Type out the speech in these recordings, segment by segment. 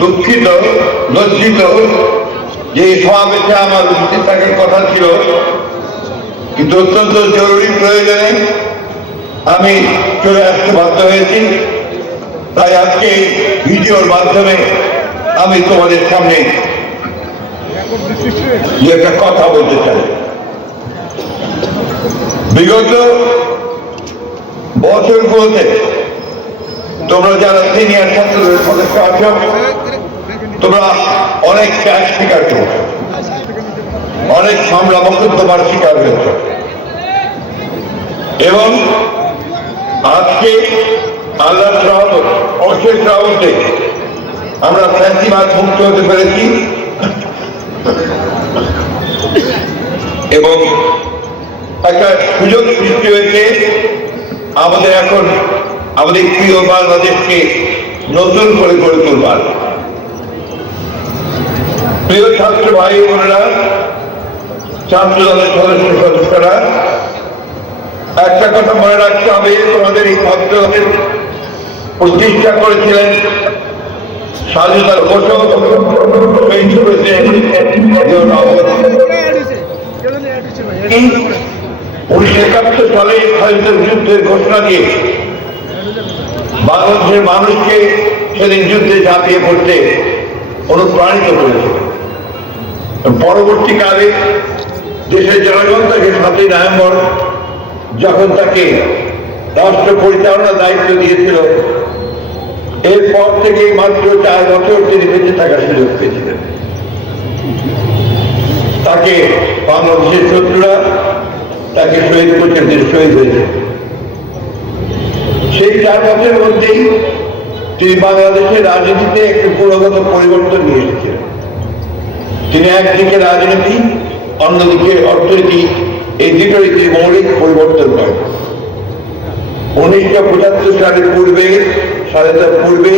দুঃখিত, লজ্জিত যে সমাবেশে আমার উপস্থিত থাকার কথা ছিল, কিন্তু অত্যন্ত জরুরি প্রয়োজনে আমি চলে আসতে বাধ্য হয়েছি। তাই আজকে ভিডিওর মাধ্যমে আমি তোমাদের সামনে একটা কথা বলতে চাই। বিগত বছরগুলোতে তোমরা যারা সিনিয়র ছাত্রদের সদস্য আছো, তোমরা অনেক ত্যাগ স্বীকার করছো, অনেক মামলা মোকদ্দমার শিকার হয়েছ, এবং আজকে আল্লাহর রহমত, অশেষ রহমতে আমরা ফ্যাসিবাদ মুক্ত হতে পেরেছি এবং একটা সুযোগ সৃষ্টি হয়েছে আমাদের এখন আমাদের প্রিয় বাংলাদেশকে নতুন করে গড়ে তুলবার। প্রিয় ছাত্র ভাই বোনেরা, ছাত্র দলের সদস্য সদস্যরা, একটা কথা মনে রাখতে হবে, তোমাদের এই ছাত্র দলের প্রতিষ্ঠা করেছিলেন স্বাধীনতার ঘোষক শহীদ প্রেসিডেন্ট 1971 সালে স্বাধীনতার যুদ্ধের ঘোষণা দিয়ে বাংলাদেশের মানুষকে সেদিন যুদ্ধে ঝাঁপিয়ে পড়তে অনুপ্রাণিত করেছে। পরবর্তীকালে দেশের জনগণ তাকে 7ই নভেম্বর যখন তাকে রাষ্ট্র পরিচালনার দায়িত্ব দিয়েছিল, এরপর থেকে মাত্র 4 বছর তিনি বেঁচে থাকার সুযোগ পেয়েছিলেন। তাকে বাংলাদেশের শত্রুরা তাকে শহীদ করছেন, তিনি শহীদ হয়েছে। সেই 4 বছরের মধ্যেই তিনি বাংলাদেশের রাজনীতিতে একটু গুণগত পরিবর্তন নিয়ে এসেছিলেন। তিনি একদিকে রাজনীতি, অন্যদিকে অর্থনীতি, এই দুটোরই তিনি মৌলিক পরিবর্তন করেন। 1975 সালের পূর্বে, স্বাধীনতার পূর্বে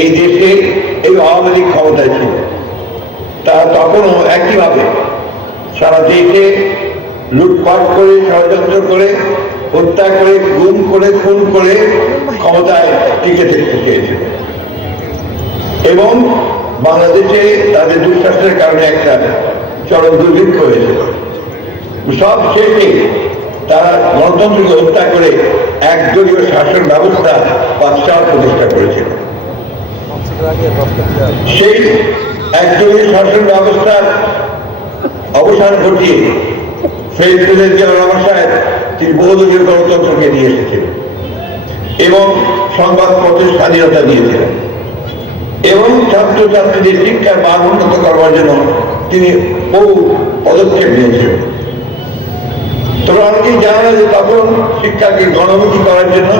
এই দেশে এই আওয়ামী লীগ ক্ষমতায় ছিল। তারা তখনও একইভাবে সারা দেশে লুটপাট করে, ষড়যন্ত্র করে, হত্যা করে, গুম করে, খুন করে ক্ষমতায় টিকে থাকতে চেয়েছিল এবং বাংলাদেশে তাদের দুঃশাসনের কারণে একটা চরম দুর্ভিক্ষ হয়েছিল। সব শেষে তারা গণতন্ত্রকে হত্যা করে একদলীয় শাসন ব্যবস্থা বাদশাহ প্রতিষ্ঠা করেছিল। সেই একদলীয় শাসন ব্যবস্থার অবসান ঘটিয়ে শহীদ প্রেসিডেন্ট জিয়াউর রহমান সাহেব তিনি বহুদলীয় গণতন্ত্রকে নিয়ে এসেছিলেন এবং সংবাদপত্রের স্বাধীনতা দিয়েছিলেন এবং ছাত্রছাত্রীদের শিক্ষার মান উন্নত করবার জন্য তিনি বহু পদক্ষেপ নিয়েছিলেন। তোমরা অনেকেই জানো যে তখন শিক্ষাকে গণমুখী করার জন্য,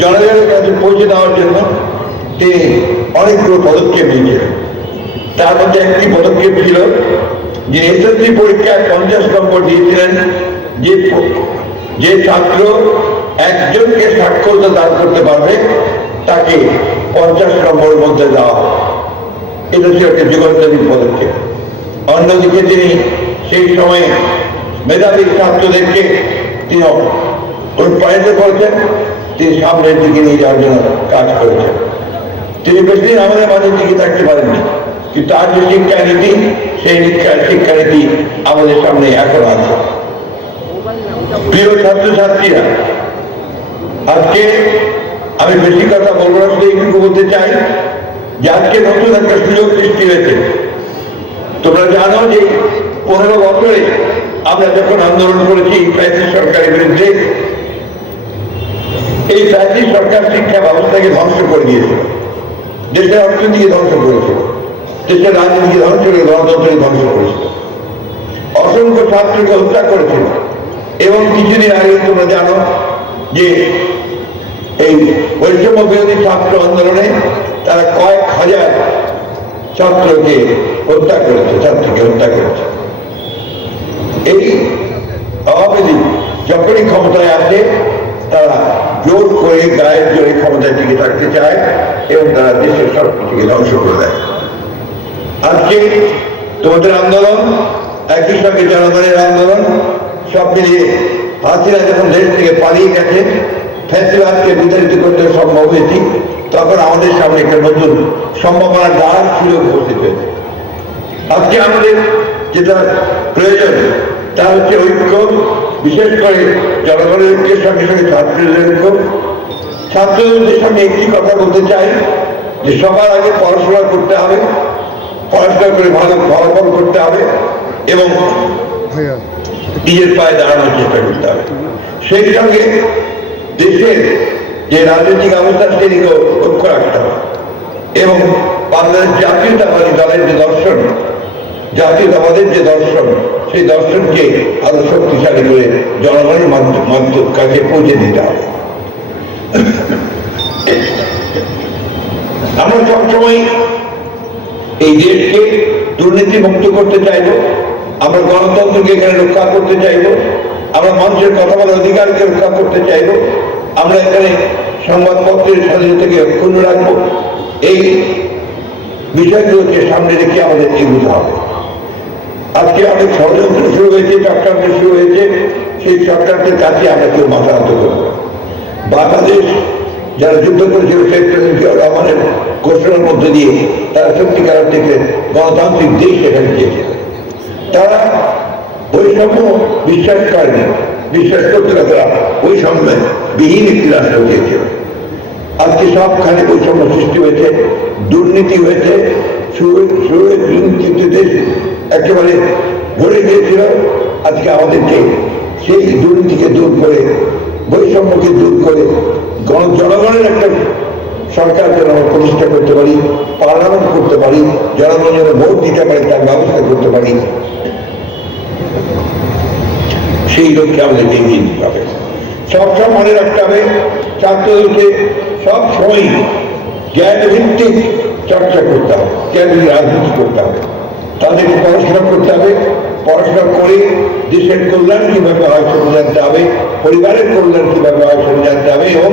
জনগণের কাছে পৌঁছে দেওয়ার জন্য তিনি অনেকগুলো পদক্ষেপ নিয়েছিলেন। তার মধ্যে একটি পদক্ষেপ ছিল যে এসএসসি পরীক্ষায় 50 নম্বর দিয়েছিলেন যে ছাত্র একজনকে সাক্ষরতা দান করতে পারবে তাকে 50 নম্বরের মধ্যে দেওয়া। এটা ছিল একটা যুগান্তরী পদক্ষেপ। অন্যদিকে তিনি সেই সময়ে মেধাবী ছাত্রদেরকে তিনি অনুপ্রাণিত করেছেন, তিনি সামনের দিকে নিয়ে যাওয়ার জন্য কাজ করেছেন। তিনি বেশিদিন আমাদের মাঝে টিকে থাকতে পারেননি, কিন্তু তার যে শিক্ষানীতি, সেই শিক্ষানীতি আমাদের সামনে এখন আছে। প্রিয় ছাত্রছাত্রীরা, আজকে আমি বেশি কথা বলবো না, শুধু এইটুকু বলতে চাই যে আজকে নতুন একটা সুযোগ সৃষ্টি হয়েছে। তোমরা জানো যে 15 বছরে আমরা যখন আন্দোলন করেছি ফ্যাসিস্ট সরকারের বিরুদ্ধে, এই ফ্যাসিস্ট সরকার শিক্ষা ব্যবস্থাকে ধ্বংস করে দিয়েছিল, দেশের অর্থনীতিকে ধ্বংস করেছিল, দেশের রাজনীতিকে ধ্বংস করে, গণতন্ত্রকে ধ্বংস করেছিল, অসংখ্য ছাত্রকে হত্যা করেছিল এবং কিছুদিন আগে তোমরা জানো যে এই বৈষম্য বিরোধী ছাত্র আন্দোলনে তারা কয়েক হাজার ছাত্রকে হত্যা করেছে, ছাত্রীকে হত্যা করেছে। এই আওয়ামী লীগ যখনই ক্ষমতায় আসে তারা জোর করে, গায়ের জোরে ক্ষমতায় টিকে থাকতে চায় এবং তারা দেশের সবকিছুকে ধ্বংস করে দেয়। আজকে তোমাদের আন্দোলন, একই সঙ্গে জনগণের আন্দোলন, সব মিলিয়ে হাসিনা যখন দেশ থেকে পালিয়ে গেছে, ফ্যাসিবাদকে বিতাড়িত করতে সম্ভব হয়েছে, তখন আমাদের সামনে একটা নতুন সম্ভাবনা দ্বার সুযোগ উপস্থিত হয়েছে। আজকে আমাদের যেটা প্রয়োজন তা হচ্ছে ঐক্য, বিশেষ করে জনগণের ঐক্যের সঙ্গে সঙ্গে ছাত্রদের ঐক্য। ছাত্রদের সঙ্গে একটি কথা বলতে চাই যে সবার আগে পড়াশোনা করতে হবে, পড়াশোনা করে ভালো ফলাফল করতে হবে এবং নিজের পায়ে দাঁড়ানোর চেষ্টা করতে হবে। সেই সঙ্গে দেশের যে রাজনৈতিক অবস্থা সেদিকেও লক্ষ্য রাখতে হবে এবং বাংলাদেশ জাতীয়তাবাদী দলের যে দর্শন, জাতীয়তাবাদের যে দর্শন, সেই দর্শনকে আরো শক্তিশালী করে জনগণের কাছে পৌঁছে দিতে হবে। আমরা সবসময় এই দেশকে দুর্নীতি মুক্ত করতে চাইব, আমরা গণতন্ত্রকে এখানে রক্ষা করতে চাইব, আমরা মানুষের কথা বলার অধিকারকে রক্ষা করতে চাইব, আমরা এখানে সংবাদপত্রের স্বাধীনতাকে অক্ষুণ্ণ রাখবো। এই বিষয়গুলোকে সামনে রেখে আমাদের এগোতে হবে। আজকে অনেক ষড়যন্ত্র শুরু হয়েছে, চক্রান্ত শুরু হয়েছে, সেই চক্রান্তের কাছে আমরা কেউ মাথা নত করব। বাংলাদেশ যারা যুদ্ধ করেছিল শেখ মুজিবুর রহমানের ঘোষণার মধ্যে দিয়ে তারা সত্যিকার অর্থে গণতান্ত্রিক দেশ এখানে চেয়েছিল। তারা বৈষম্য বিশ্বাস করেনি, বিশ্বাস করতে না, তারা বৈষম্য বিহীন একটি রাষ্ট্র চেয়েছিল। আজকে সবখানে বৈষম্য সৃষ্টি হয়েছে, দুর্নীতি হয়েছে, দুর্নীতিতে দেশ একেবারে ভরে গিয়েছিল। আজকে আমাদেরকে সেই দুর্নীতিকে দূর করে, বৈষম্যকে দূর করে জনগণের একটা সরকার যেন আমরা প্রতিষ্ঠা করতে পারি, পার্লামেন্ট করতে পারি, জনগণ যেন ভোট দিতে পারি তার ব্যবস্থা করতে পারি, সেই লক্ষ্যে আমাদের এগিয়ে দিতে হবে। সবসময় মনে রাখতে হবে ছাত্রদেরকে সব সময় জ্ঞান ভিত্তিক চর্চা করতে হবে, জ্ঞান রাজনীতি করতে হবে, তাদেরকে পড়াশোনা করতে হবে, পড়াশোনা করে দেশের কল্যাণ কিভাবে হয় সেটা জানতে হবে, পরিবারের কল্যাণ কিভাবে হয় সেটা জানতে হবে এবং